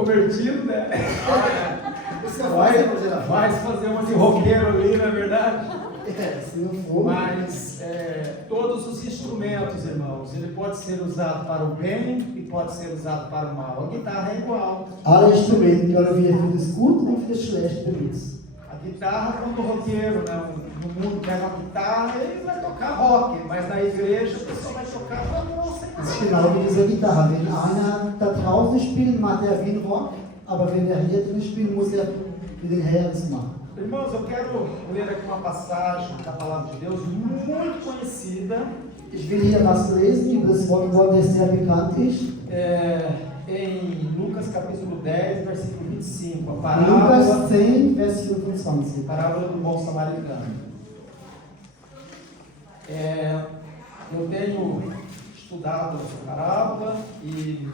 convertido, né? Isso não vai Vai fazer uma de roqueiro ali, não é verdade? se não for. Mas todos os instrumentos, irmãos, ele pode ser usado para o bem e pode ser usado para o mal. A guitarra é igual. Alle Instrumente können wir für das Gute und für das Schlechte benutzen. A guitarra, quando o roqueiro, né, no mundo pega uma guitarra, ele vai tocar rock, mas na igreja a pessoa vai tocar música. Das ist genau wie diese Gitarre. Wenn einer da draußen spielt, macht er wie ein Rock, aber wenn er hier drin spielt, muss er wie den Herrn machen. Irmãos, eu quero ler aqui uma passagem da Palavra de Deus muito conhecida. Ich will hier was lesen über das Wort Gottes, das sehr bekannt ist. Em Lucas capítulo 10, versículo 25, a parábola, Lukas 10, Vers 25. parábola do bom samaritano. Eu tenho estudado essa parábola e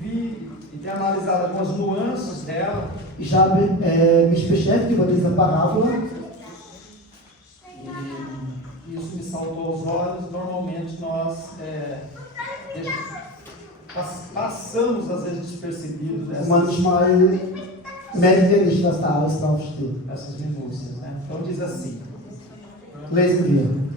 vi e tenho analisado algumas nuances dela. Ich habe mich beschäftigt über diese Parabola. E isso me saltou aos olhos. Normalmente nós passamos às vezes despercebidos Manchmal merken wir nicht, was da alles drauf steht. essas minúcias, né? Então diz assim: Lesen wir.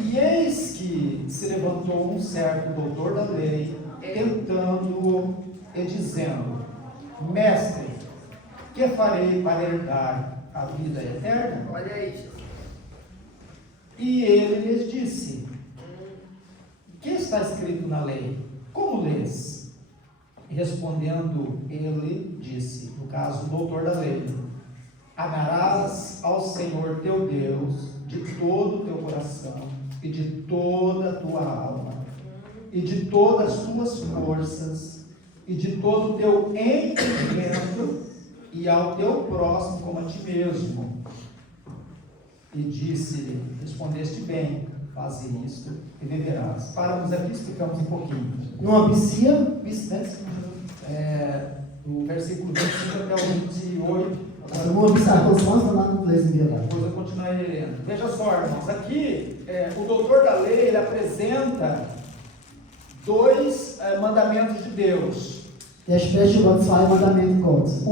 e eis que se levantou um certo doutor da lei, tentando-o e dizendo: Mestre, que farei para herdar a vida eterna? Olha aí, Jesus. E ele lhes disse: que está escrito na lei? Como lês? Respondendo ele, disse, no caso, o doutor da lei: amarás ao Senhor teu Deus de todo o teu coração e de toda a tua alma e de todas as tuas forças e de todo o teu entendimento e ao teu próximo como a ti mesmo. E disse-lhe: respondeste bem, faze isto e viverás. Paramos aqui e explicamos um pouquinho. Nur bis hier, bis jetzt. Do versículo 25 até o 28. Also nur bis 28, und dann lesen wir weiter. Depois eu continuarei lendo. Veja só, irmãos, aqui o doutor da lei, ele apresenta dois mandamentos de Deus. Der spricht über zwei Mandamente Gottes.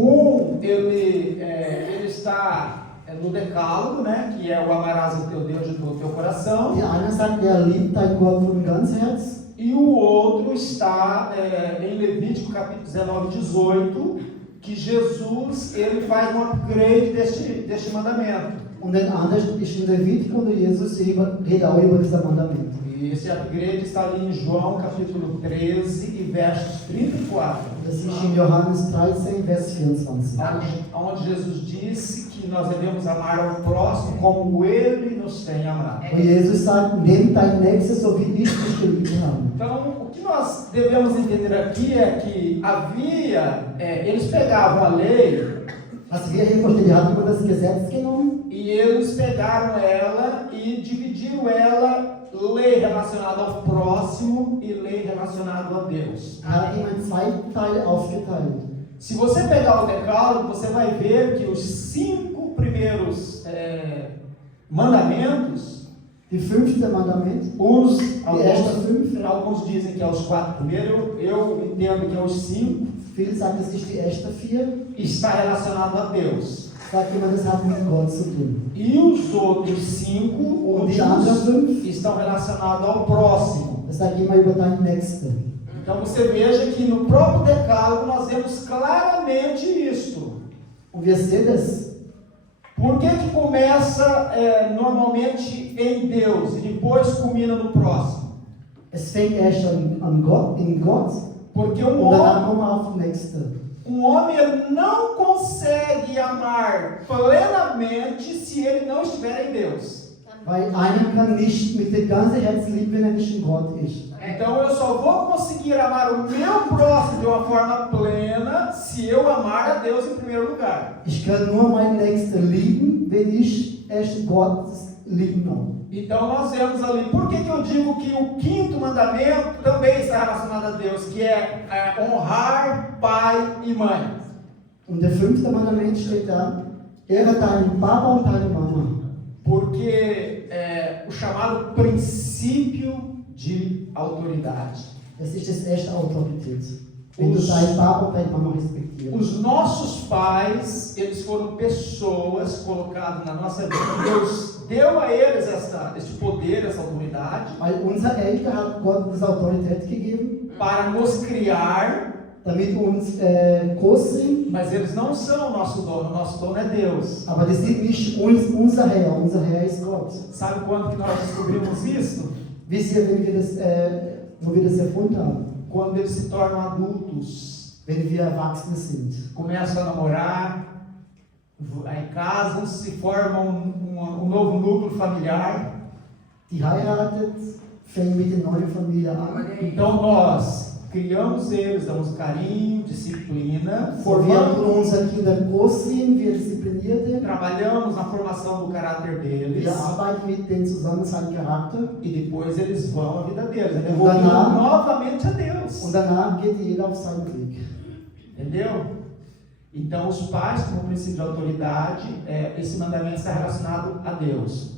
Ele está no decálogo, né, que é o amarás o teu Deus de todo o teu coração. Der eine sagt, der liebt dein Gott von ganzem Herz. E o outro está em Levítico capítulo 19, 18, que Jesus ele faz um upgrade deste mandamento. Und der andere ist in Levitikum, und Jesus redet auch über dieses Mandament. E esse upgrade está ali em João capítulo 13 e versos 34. Das ist in Johannes 13, Vers 24. Onde Jesus disse que nós devemos amar ao próximo como Ele nos tem amado. Und Jesus sagt, nehmt dein Nächstes, so wie ich dich geliebt habe. Então, o que nós devemos entender aqui é que eles pegavam a lei, Was wir hier verstehen, wir haben über das Gesetz genommen e eles pegaram ela e dividiram ela, lei relacionada ao próximo e lei relacionada a Deus. haben ihn in zwei Teile aufgeteilt. Se você pegar o decálogo, você vai ver que os 5 primeiros mandamentos, Die 5. Mandament, alguns dizem que é os 4 primeiros, eu entendo que é os 5, viele sagen, es ist die erste 4. está relacionado a Deus. Sagt jemand, das hat mit Gott zu tun. E os outros 5 Und die anderen 5, estão relacionados ao próximo. das sagt jemand über deinen Nächsten. Então você veja que no próprio decálogo nós vemos claramente isto. Und wir sehen das. Por que começa normalmente em Deus e depois culmina no próximo? Es fängt erst an Gott, in Gott, Porque und danach kommen wir auf den Nächsten. homem ele não consegue amar plenamente se ele não estiver em Deus. Weil einer kann nicht mit dem ganzen Herzen lieben, wenn er nicht in Gott ist. Então eu só vou conseguir amar o meu próximo de uma forma plena se eu amar a Deus em primeiro lugar. Ich kann nur meinen Nächsten lieben, wenn ich erst Gott lieben habe. Então nós vemos ali, por que eu digo que o 5º mandamento também está relacionado a Deus, que é honrar pai e mãe. Und der 5. Mandament steht da, ehre deinen Papa und deine Mama. Porque o chamado princípio de autoridade. Das ist das erste Autorität. Wenn du deinen Papa und deine Mama respektierst. Os nossos pais, eles foram pessoas colocadas na nossa vida. Deus deu a eles esse poder, essa autoridade, Weil unsere Eltern hat Gott diese Autorität gegeben, para nos criar, damit uns groß sind. mas eles não são o nosso dono é Deus. Aber das sind nicht unser Herr ist Gott. Sabe quando que nós descobrimos isso? Wisst ihr, wo wir das erfunden haben? Quando eles se tornam adultos, Wenn wir Erwachsene sind. começam a namorar, aí casam, se formam um novo núcleo familiar. Die heiratet, fängt mit der neuen Familie an. Então nós criamos eles, damos carinho, disciplina, So wir formamos, unsere Kinder großziehen, wir disziplinieren den. trabalhamos na formação do caráter deles Wir arbeiten mit denen zusammen seinen Charakter. e depois eles vão à vida deles, Und devolvendo danach- novamente a Deus. Und danach geht jeder auf seinen Weg. Entendeu? Então os pais, como princípio de autoridade, esse mandamento está relacionado a Deus.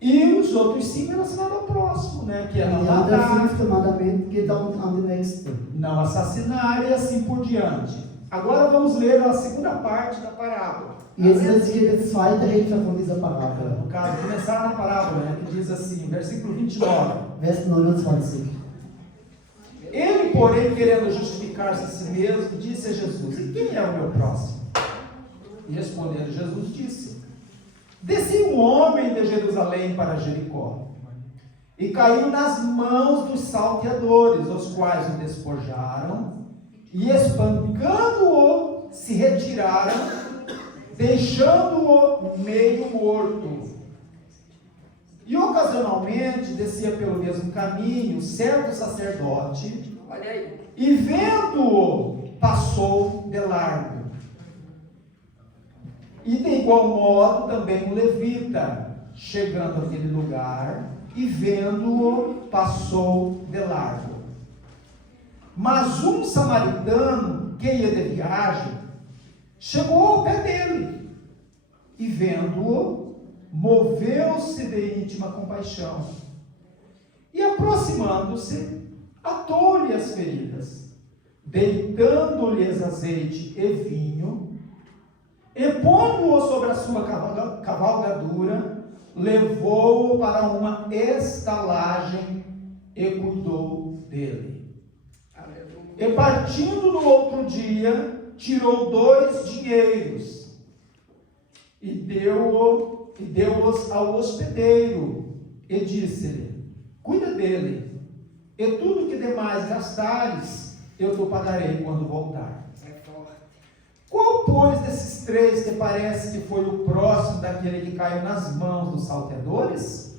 E os outros 5 relacionados ao próximo, né? Que é não Ja, der matar, 5. Mandament geht auch an den Nächsten. não assassinar e assim por diante. Agora vamos ler a segunda parte da parábola. Jetzt lese ich die zweite Hälfte von dieser Parabel. No caso, começar na parábola, né? Que diz assim, versículo 29. Vers 29. Ele, porém, querendo justificar-se a si mesmo, disse a Jesus: E quem é o meu próximo? E respondendo, Jesus disse: Descia um homem de Jerusalém para Jericó, e caiu nas mãos dos salteadores, os quais o despojaram, e espancando-o, se retiraram, deixando-o meio morto. E ocasionalmente descia pelo mesmo caminho certo sacerdote, Olha aí. e vendo-o, passou de largo. E de igual modo também o levita, chegando àquele lugar, e vendo-o, passou de largo. Mas um samaritano, que ia de viagem, chegou ao pé dele, e vendo-o, moveu-se de íntima compaixão, e aproximando-se, atou-lhe as feridas, deitando-lhes azeite e vinho, e pondo-o sobre a sua cavalgadura, levou-o para uma estalagem e cuidou dele. E partindo no outro dia, tirou 2 dinheiros e deu-os ao hospedeiro, e disse-lhe: Cuida dele, e tudo que demais gastares, eu te pagarei quando voltar. É forte. Qual, pois, desses 3 te parece que foi o próximo daquele que caiu nas mãos dos salteadores?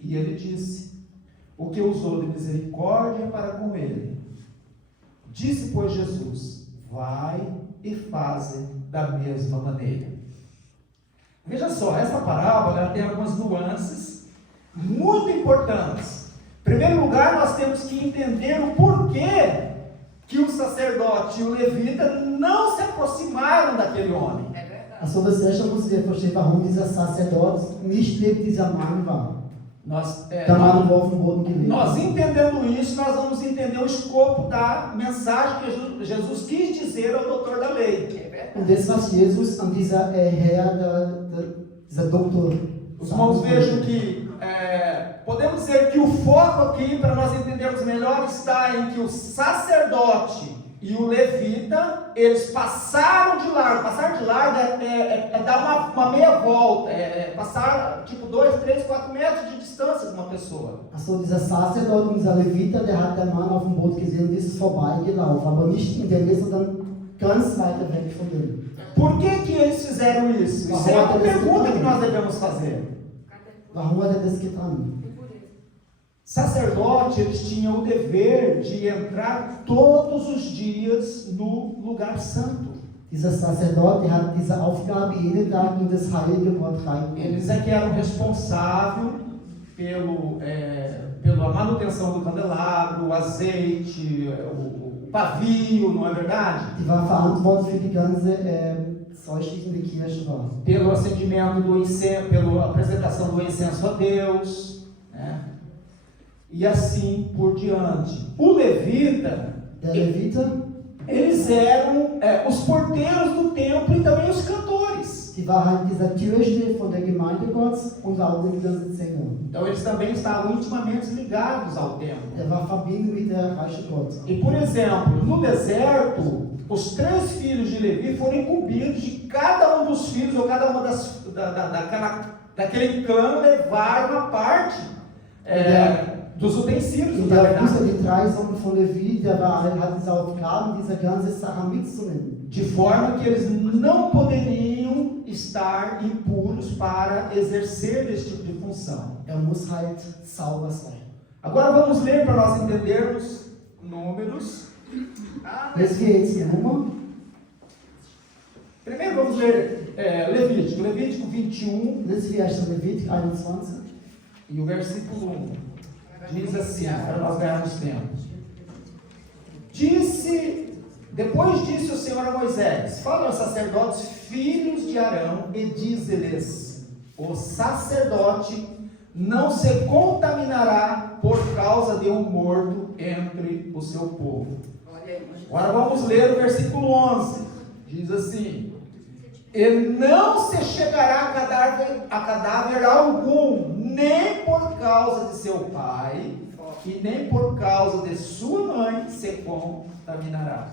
E ele disse: O que usou de misericórdia para com ele. Disse, pois, Jesus: Vai e faze da mesma maneira. Veja só, essa parábola ela tem algumas nuances muito importantes. Em primeiro lugar, nós temos que entender o porquê que o sacerdote e o levita não se aproximaram daquele homem. É verdade. Also das erste muss wir verstehen, warum dieser Sacerdote nicht neben dieser Mann war. Der Mann war auf dem Boden gelegen. Nós entendendo isso, nós vamos entender o escopo da mensagem que Jesus quis dizer ao doutor da lei. É verdade. Und das, was Jesus an dieser dieser Doktor Os irmãos vejam que podemos dizer que o foco aqui, para nós entendermos melhor, está em que o sacerdote e o levita, eles passaram de largo. Passar de largo é dar uma meia volta, passar tipo 2, 3, 4 metros de distância de uma pessoa. Also dieser Sacerdote und dieser Leviter, der hat der Mann auf dem Boot gesehen und ist vorbeigelaufen, aber nicht in der Nähe, sondern ganz weit weg von ihm. Por que eles fizeram isso? Isso é uma pergunta que nós devemos fazer. Warum hat das getan? Sacerdote, eles tinham o dever de entrar todos os dias no lugar santo. Dieser Sacerdote hat diese Aufgabe, jeden Tag in das heilige Wort rein. Eles é que eram responsáveis pela manutenção do candelabro, o azeite, o pavio, não é verdade? Die war verantwortlich für die ganze Zeug, die in der Kirche war. Pelo acendimento do incenso, pela apresentação do incenso a Deus, né? E assim por diante. O levita, Der Leviter, eles eram os porteiros do templo e também os cantores. Die war halt dieser Türsteher von der Gemeinde Gottes und auch der ganze Sänger. Então eles também estavam intimamente ligados ao templo. War verbunden mit der Reiche Gottes. E por exemplo, no deserto, os 3 filhos de Levi foram incumbidos de cada um dos filhos ou cada uma daquele clã levar uma parte dos utensílios Und do der Fußer, tabernáculo. die 3 Sohn von Levi, der hat diese Aufgabe, diese ganze Sache mitzunehmen. De forma que eles não poderiam estar impuros para exercer esse tipo de função. Muss halt sauber sein. Agora vamos ler para nós entendermos Números. Jetzt geht's die Nummer. Primeiro vamos ler Levítico 21 Das ist erst Levit 21. e o versículo 1. Diz assim, para nós ganharmos tempo. Depois disse o Senhor a Moisés: fala aos sacerdotes, filhos de Arão, e diz-lhes: o sacerdote não se contaminará por causa de um morto entre o seu povo. Agora vamos ler o versículo 11. Diz assim: e não se chegará a cadáver algum, nem por causa de seu pai, e nem por causa de sua mãe se contaminará.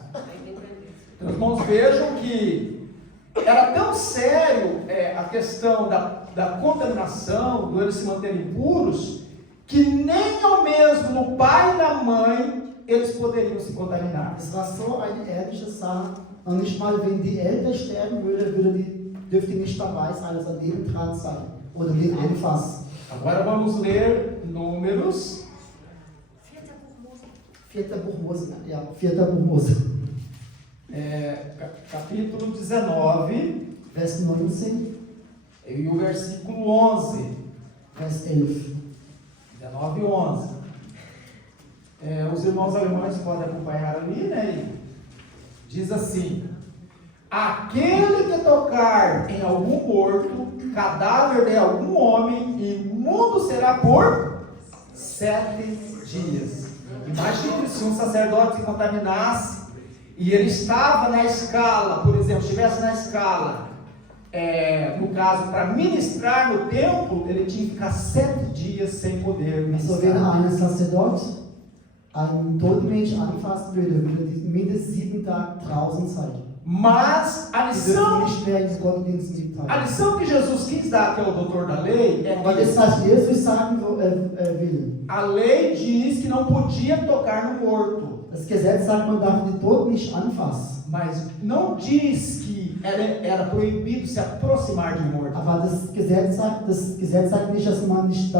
Então, irmãos, vejam que era tão sério a questão da contaminação, do eles se manterem puros, que nem ao mesmo no pai e na mãe eles poderiam se contaminar. Es war so eine ehrliche Sache. Und nicht mal, wenn die Eltern sterben würden, dürfte nicht dabei sein, also Leben dran sein. Oder Leben anfassen. Agora vamos ler Números. 4. Buch Mose. Ja, 4. Buch Mose. Capítulo 19. Vers 19. E o versículo 11. Vers 11. 19 e 11. Os irmãos alemães podem acompanhar ali, né? Diz assim: aquele que tocar em algum morto, cadáver de algum homem, imundo será por 7 dias. Imagine se um sacerdote se contaminasse e ele estava na escala, por exemplo, estivesse na escala, no caso, para ministrar no templo, ele tinha que ficar 7 dias sem poder Also wenn ministrar. ein Sacerdote einen toten Menschen anfassen würde, würde die mindestens 7 Tage draußen sein. Mas a Die dürfen lição, nicht mehr ins Gottesdienst mitteilen. a lição que Jesus quis dar, que é o doutor da lei, é Aber das, que was Jesus sagen will, a lei diz que não podia tocar no morto, das Gesetz sagt, man darf den Toten nicht anfassen. mas não diz que era proibido se aproximar de um morto. Aber das Gesetz sagt nicht, dass man nicht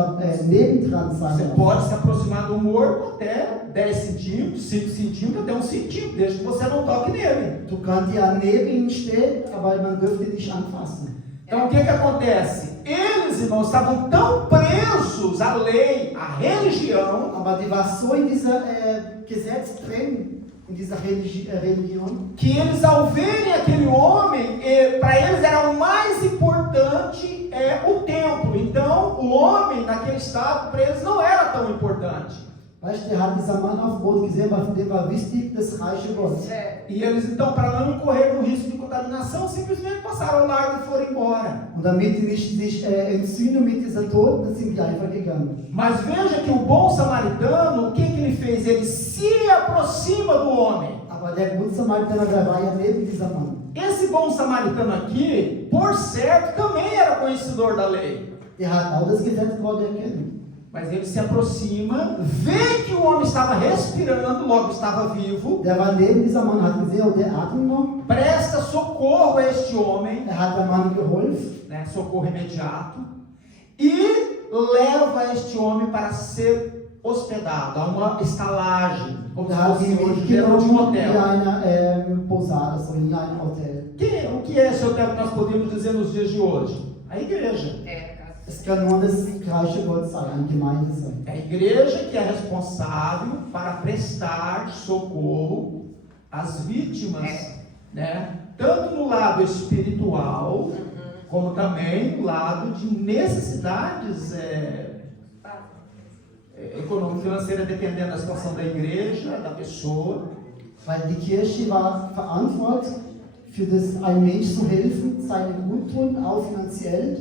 nebendran sein Você darf. pode se aproximar do morto até 10 centímetros, 5 centímetros, até 1 centímetro, desde que você não toque nele. Du kannst ja neben ihm stehen, aber man dürfte dich anfassen. Então o que acontece? Eles, irmãos, estavam tão presos à lei, à religião, Aber die war so in dieser Gesetz drin, in dieser Religion, que eles, ao verem aquele homem, para eles era o mais importante o templo. Então o homem naquele estado para eles não era tão importante. weißt du, der hat dieser Mann auf dem Boden gesehen, weil für den war wichtig das Reiche Gottes. E eles então, para não incorrer no risco de contaminação, simplesmente passaram ao largo e foram embora. Und damit die nicht sich entzünden mit dieser Toten, sind die einfach gegangen. Mas veja que o bom samaritano, o que ele fez? Ele se aproxima do homem. Aber der gute Samaritaner, der war ja neben dieser Mann. Esse bom samaritano aqui, por certo, também era conhecedor da lei. Der hat auch das Gesetz Gottes erkennen. Mas ele se aproxima, vê que o homem estava respirando, logo estava vivo, Der war neben dieser Mann, hat gesehen, und der atmet noch. presta socorro a este homem, Hat der Mann geholfen. né, socorro imediato, e leva este homem para ser hospedado a uma estalagem, como se Da hat fosse ihn hoje dentro de um mitgenommen in hotel. einer Posada, so in einem Hotel. O que é esse hotel que nós podemos dizer nos dias de hoje? A igreja. Es kann nur das Reiche Gottes sein, eine Gemeinde sein. É a igreja que é responsável para prestar socorro às vítimas, né? Tanto no lado espiritual, como também no lado de necessidades econômico-financeiras, dependendo da situação da igreja, da pessoa. Weil die Kirche war verantwortlich für das, einem Menschen zu helfen, seine Grundtun, auch finanziell.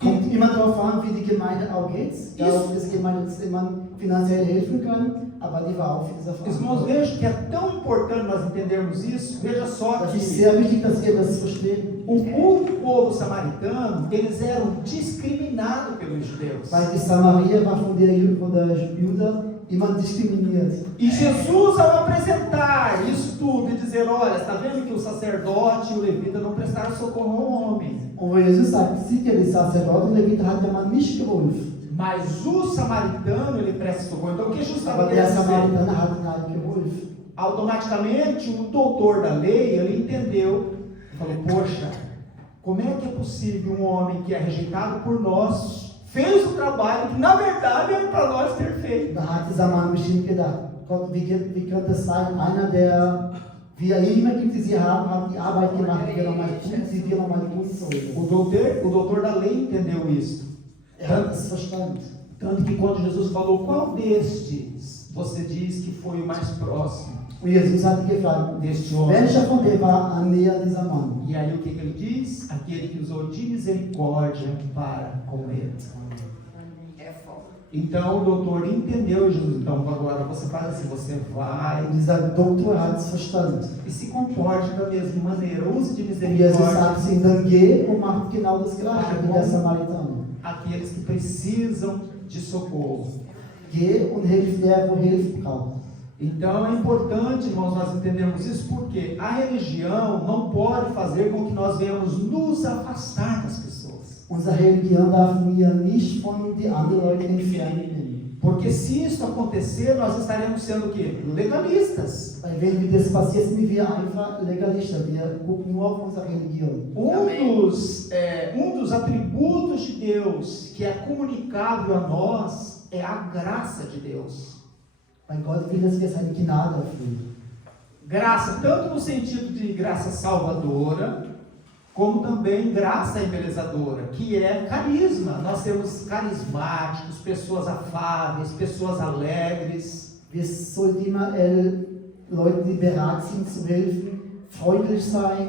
Kommt immer darauf an, wie die Gemeinde auch geht. Ja, ob das Gemeinde das immer finanziell helfen kann, aber die war auch für diese Irmãos, Verantwortung. veja que é tão importante nós entendermos isso. Veja só Das ist que sehr wichtig, dass ihr das versteht. o povo samaritano, eles eram discriminados pelos judeus. Weil die Samaria war von der Juden immer diskriminiert. E Jesus, ao apresentar isso tudo e dizer, olha, está vendo que o sacerdote e o levita não prestaram socorro ao homem, Und wo Jesus sagt, sieht ihr, die Sacerdoten Leviten hat der Mann nicht geholfen. mas o samaritano, ele presta socorro. Então, o que Jesus estava Aber querendo der dizer? Samaritaner hat halt geholfen. Automaticamente, o doutor da lei, ele entendeu, falou, poxa, como é que é possível um homem que é rejeitado por nós, fez o trabalho que na verdade era para nós ter feito? Da hat dieser Mann bestimmt gedacht, Gott, wie könnte es sein, einer, der, wie er immer gibt, die sie haben, hat die Arbeit gemacht, die wir nochmal tun sollen. O doutor da lei entendeu isso. Hat es verstanden. Tanto que quando Jesus falou, qual destes você diz que foi o mais próximo Und Jesus hat gefragt, deste homem? welcher von denen war am näher dieser Mann? E aí o que ele diz? Aquele que usou de misericórdia para com ele. Então o doutor entendeu Jesus. Então agora você faz assim, você vai Und dieser Doktor hat es verstanden. e se comporte da mesma maneira. Use de Und Jesus misericórdia sagt zu ihm, dann geh und mach genau das Gleiche wie der Samaritaner. àqueles que precisam de socorro. Geh und hilf der, wo Hilfe braucht. Então é importante, irmãos, nós entendermos isso porque a religião não pode fazer com que nós venhamos nos afastar das pessoas. Unsere Religion darf mir nicht von den anderen Leuten entfernen. Porque se isso acontecer, nós estaremos sendo o quê? Legalistas. Weil wenn das passiert, sind wir einfach Legalisten. Wir gucken nur auf unsere Religion. Um dos atributos de Deus que é comunicável a nós é a graça de Deus. Weil Gott will, dass wir seine Gnade erfüllen. Graça, tanto no sentido de graça salvadora, como também graça embelezadora, que é carisma. Nós temos carismáticos, pessoas afáveis, pessoas alegres. Wir sollten immer Leute, die bereit sind zu helfen, freundlich sein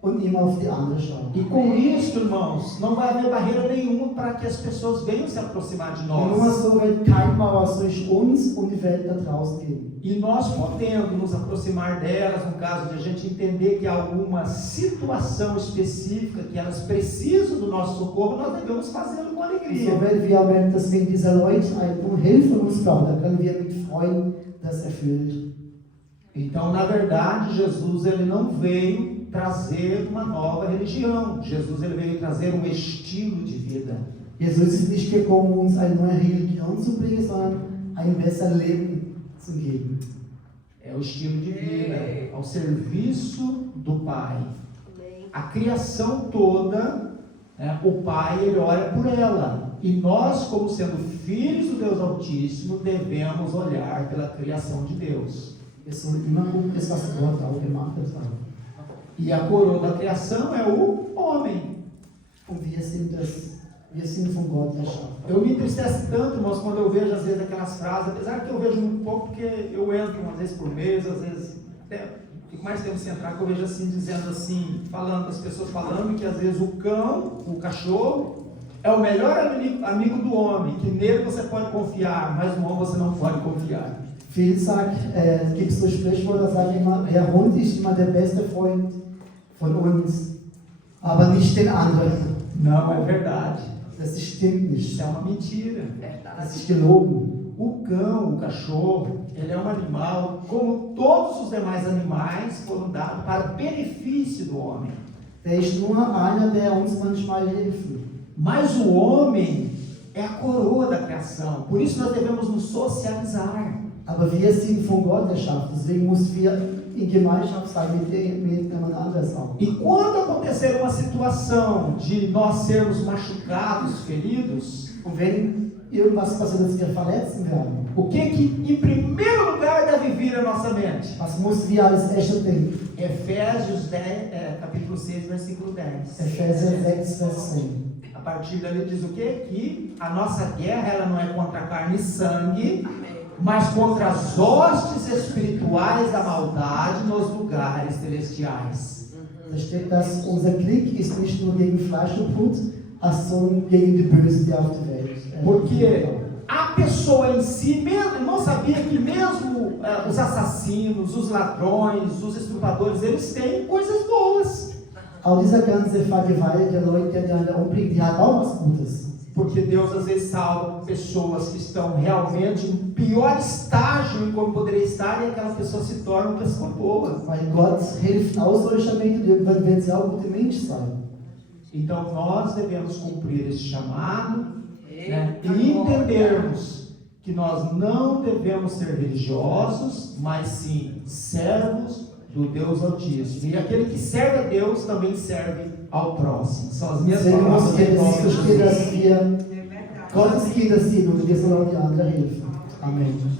und immer auf die anderen schauen. E com isso, irmãos, não vai haver barreira nenhuma para que as pessoas venham se aproximar de Und nur nós. so wird kein Mauer zwischen uns und die Welt da draußen geben. E nós podendo nos aproximar delas, no caso de a gente entender que há alguma situação específica que elas precisam do nosso socorro, nós devemos fazê-lo com So alegria. werden wir merken, dass wenn diese Leute eine Hilfe von uns brauchen, dann können wir mit Freuden das erfüllen. Então, na verdade, Jesus ele não veio trazer uma nova religião. Jesus ele veio trazer um estilo de vida. Jesus ist nicht gekommen, uns eine neue Religion zu bringen, sondern ein besseres Leben zu geben. É o estilo de vida ao serviço do Pai. A criação toda, né, o Pai ele olha por ela. E nós, como sendo filhos do Deus Altíssimo, devemos olhar pela criação de Deus. Wir sollen immer gucken, das, was Gott auch gemacht hat. E a coroa da criação é o homem. Und wir sind von Gott erschaffen. Eu me entristece tanto, irmãos, quando eu vejo às vezes aquelas frases, apesar que eu vejo muito pouco, porque eu entro umas vezes por mês, às vezes até fico mais tempo sem entrar, que eu vejo assim, dizendo assim, falando, as pessoas falando que às vezes o cão, o cachorro, é o melhor amigo do homem, que nele você pode confiar, mas no homem você não pode confiar. Viel sagt, gibt es so Sprichwörter, sagen immer, der Hund ist immer der beste Freund von uns, aber nicht den anderen. Não é verdade. Das stimmt nicht. Isso é uma mentira. Das ist gelogen. O cão, o cachorro, ele é um animal, como todos os demais animais, foram dados para benefício do homem. Der ist nur einer, der uns manchmal hilft. Mas o homem é a coroa da criação. Por isso nós devemos nos socializar. Aber wir sind von Gott erschaffen, deswegen müssen wir in Gemeinschaft sein mit jemand anderes auch. E quando acontecer uma situação de nós sermos machucados, feridos, Und wenn irgendwas passiert, dass wir verletzen werden, o que em primeiro lugar deve vir à nossa mente? was müssen wir als erstes denken? Efésios 10, capítulo 6, versículo 10. Epheser 6, Vers 10. A partir dali diz o quê? Que a nossa guerra ela não é contra carne e sangue, mas contra as hostes espirituais da maldade nos lugares celestiais. Da steht, dass unser Krieg ist nicht nur gegen Fleisch und Blut, sondern gegen die Bösen, die auf der Welt. Porque a pessoa em si, mesmo, não sabia que mesmo os assassinos, os ladrões, os estupradores, eles têm coisas boas. Auch dieser ganze Vergewaltiger, Leute, der einander umbringt, die hat auch was Gutes. Porque Deus às vezes salva pessoas que estão realmente no pior estágio em como poderia estar, e aquela pessoa se torna uma pessoa boa. Weil Gott hilft Auslöschermächten und irgendwann werden sie auch gute Menschen sein. Então nós devemos cumprir esse chamado, né, e entendermos que nós não devemos ser religiosos, mas sim servos do Deus Altíssimo. E aquele que serve a Deus também serve ao próximo. São as minhas Deswegen palavras. muss wir em nome de verstehen, Jesus. dass wir Gottes Kinder sind und wir sollen auch die anderen helfen. Amen.